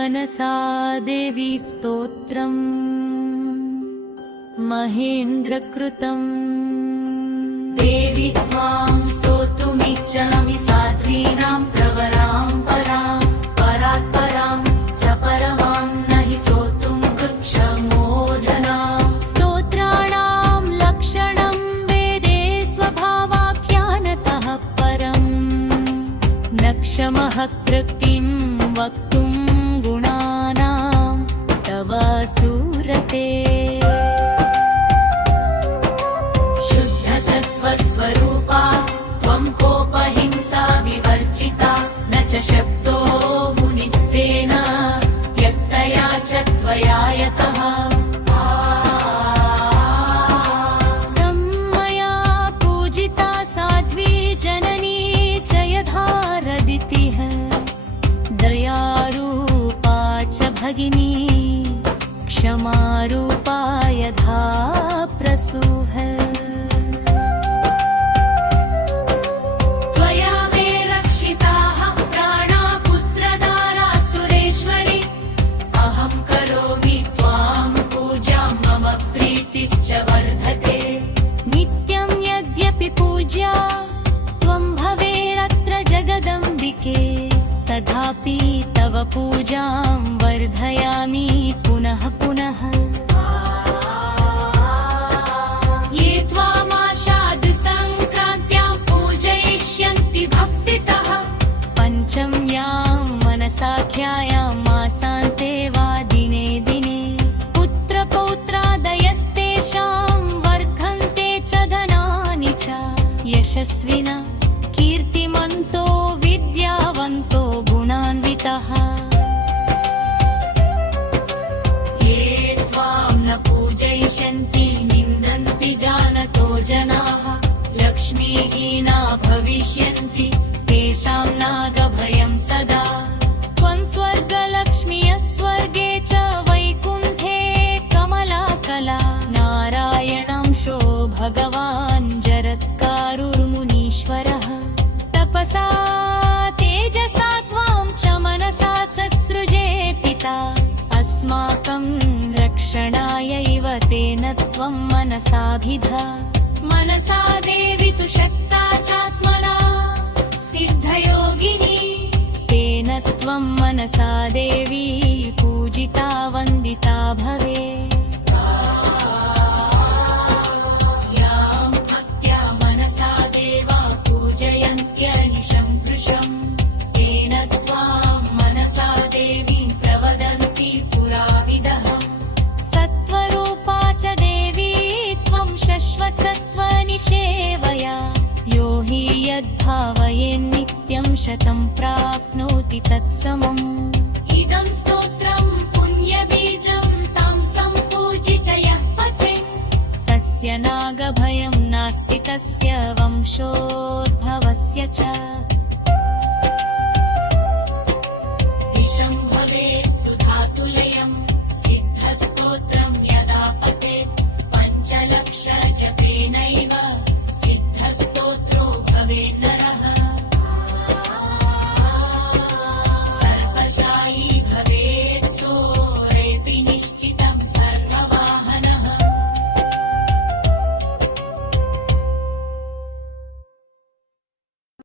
मनसा देवी स्तोत्रम् महेन्द्रकृतम्। देवी त्वां स्तोतुमिच्छामि साध्वीनां प्रवरां परां परात्परां च परमां न हि स्तोतुं कृच्छमोदनां। स्तोत्राणां लक्षणं वेदे स्वभावाख्यानतः परम् न क्षमः कृतिं वक्तुं गुणानां तव सुरते। शुद्धसत्त्वस्वरूपा त्वं कोपहिंसा विवर्जिता न च शब्दो मुनिस्तेन त्यक्तया च त्वया यतः। मया पूजिता साध्वी जननी च यथारदितिः दयारूपा च भगिनी क्षमारूपा यथा प्रसूः। त्वया मे रक्षिताः प्राणा पुत्रदारा सुरेश्वरी। अहं करोमि त्वां पूजां मम प्रीतिश्च वर्धते। नित्यं यद्यपि पूज्या त्वं भवेरत्र जगदम्बिके तथापि तव पूजां वर्धयामि पुनः पुनः। ये त्वामाषाढसङ्क्रान्त्यां पूजयिष्यन्ति भक्तितः पञ्चम्यां मनसा ध्यायां मासान्ते वा दिने दिने। पुत्रपौत्रादयस्तेषां वर्धन्ते च धनानि च यशस्विना कीर्तिमन्तो विद्यावन्तो गुणान्वितः। ये त्वां न पूजयिष्यन्ति निन्दन्ति जानतो जनाः लक्ष्मीहीना भविष्यन्ति तेषां नागभयं सदा। त्वं स्वर्गलक्ष्म्यः स्वर्गे च वैकुण्ठे कमलाकला। नारायणांशो भगवान् जरत्कारुर्मुनीश्वरः। तपसा तेजसा त्वां च मनसा ससृजे पिता। अस्माकं रक्षणायैव तेन त्वं मनसाभिधा। मनसा देवी तु शक्ता चात्मना सिद्धयोगिनी। तेन त्वं मनसा देवी पूजिता वन्दिता भवे। यां भक्त्या मनसा देवा पूजयन्त्यनिशं कृशं तेन त्वां मनसा देवीं प्रवदन्ति पुराविदः। सत्त्वरूपा च देवी त्वं शश्वत्सत्त्वनिषेवया। यो हि यद्भावयेन्नित्यं शतं प्राप्नोति तत्समम्। इदं स्तोत्रं पुण्यबीजं तं सम्पूज्य च यः पठेत् तस्य नागभयं नास्ति तस्य वंशो